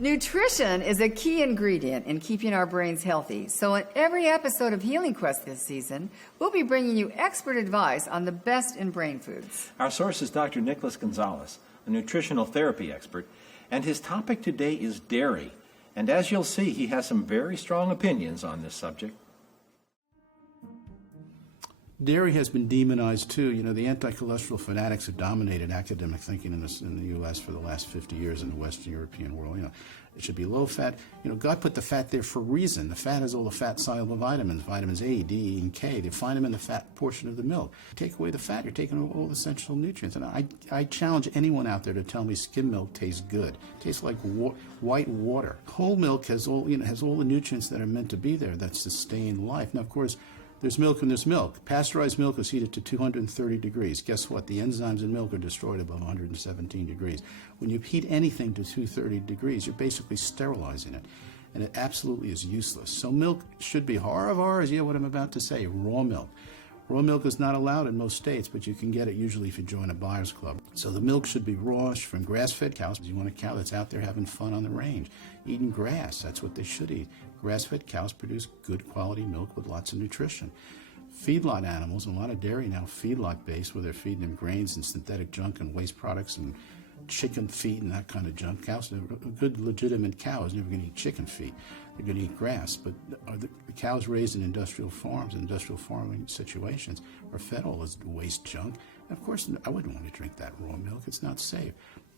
Nutrition is a key ingredient in keeping our brains healthy. So in every episode of Healing Quest this season, we'll be bringing you expert advice on the best in brain foods. Our source is Dr. Nicholas Gonzalez, a nutritional therapy expert, and his topic today is dairy. And as you'll see, he has some very strong opinions on this subject. Dairy has been demonized too. You know, the anti-cholesterol fanatics have dominated academic thinking in the U.S. for the last 50 years in the Western European world. You know, it should be low fat. You know, God put the fat there for a reason. The fat has all the fat-soluble vitamins, vitamins A, D, and K. They find them in the fat portion of the milk. Take away the fat, you're taking all the essential nutrients. And I challenge anyone out there to tell me skim milk tastes good. It tastes like white water. Whole milk has all the nutrients that are meant to be there that sustain life. Now, of course, there's milk and there's milk. Pasteurized milk is heated to 230 degrees. Guess what? The enzymes in milk are destroyed above 117 degrees. When you heat anything to 230 degrees, you're basically sterilizing it. And it absolutely is useless. So milk should be horror of horrors, what I'm about to say, raw milk. Raw milk is not allowed in most states, but you can get it usually if you join a buyer's club. So the milk should be raw from grass-fed cows. You want a cow that's out there having fun on the range, eating grass. That's what they should eat. Grass-fed cows produce good quality milk with lots of nutrition. Feedlot animals, and a lot of dairy now feedlot-based, where they're feeding them grains and synthetic junk and waste products and chicken feet and that kind of junk. Cows, a good legitimate cow is never going to eat chicken feet. They're going to eat grass. But the cows raised in industrial farms, industrial farming situations, are fed all this waste junk. And of course, I wouldn't want to drink that raw milk. It's not safe.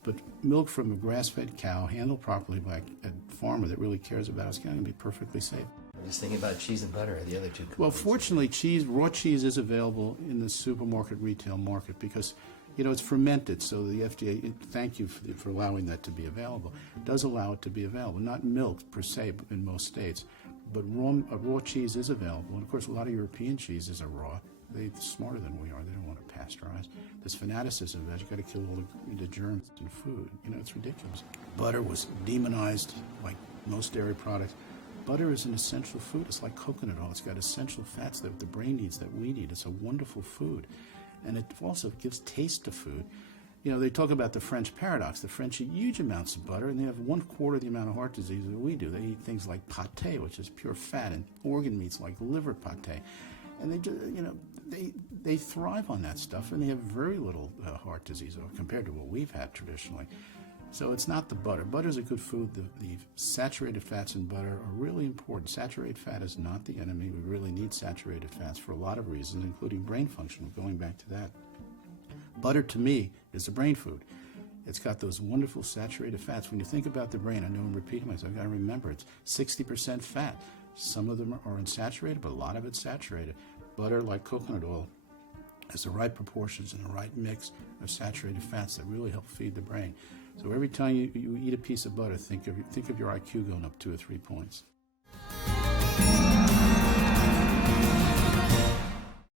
But milk from a grass-fed cow, handled properly by a farmer that really cares about it, is going to be perfectly safe. I'm just thinking about cheese and butter, the other two components. Well, fortunately, raw cheese is available in the supermarket retail market because, you know, it's fermented, so the FDA, thank you for allowing that to be available, does allow it to be available. Not milk per se in most states, but raw cheese is available. And of course, a lot of European cheeses are raw. They're smarter than we are. They don't want to pasteurize. This fanaticism that you've got to kill all the germs in food. You know, it's ridiculous. Butter was demonized like most dairy products. Butter is an essential food. It's like coconut oil. It's got essential fats that the brain needs, that we need. It's a wonderful food. And it also gives taste to food. You know, they talk about the French paradox. The French eat huge amounts of butter, and they have 1/4 the amount of heart disease that we do. They eat things like pâté, which is pure fat, and organ meats like liver pâté. And they just, you know, they thrive on that stuff, and they have very little heart disease compared to what we've had traditionally. So it's not the butter. Butter is a good food. The saturated fats in butter are really important. Saturated fat is not the enemy. We really need saturated fats for a lot of reasons, including brain function. We're going back to that. Butter, to me, is a brain food. It's got those wonderful saturated fats. When you think about the brain, I know I'm repeating myself, I've got to remember it's 60% fat. Some of them are unsaturated, but a lot of it's saturated. Butter, like coconut oil, has the right proportions and the right mix of saturated fats that really help feed the brain. So every time you eat a piece of butter, think of your IQ going up 2 or 3 points.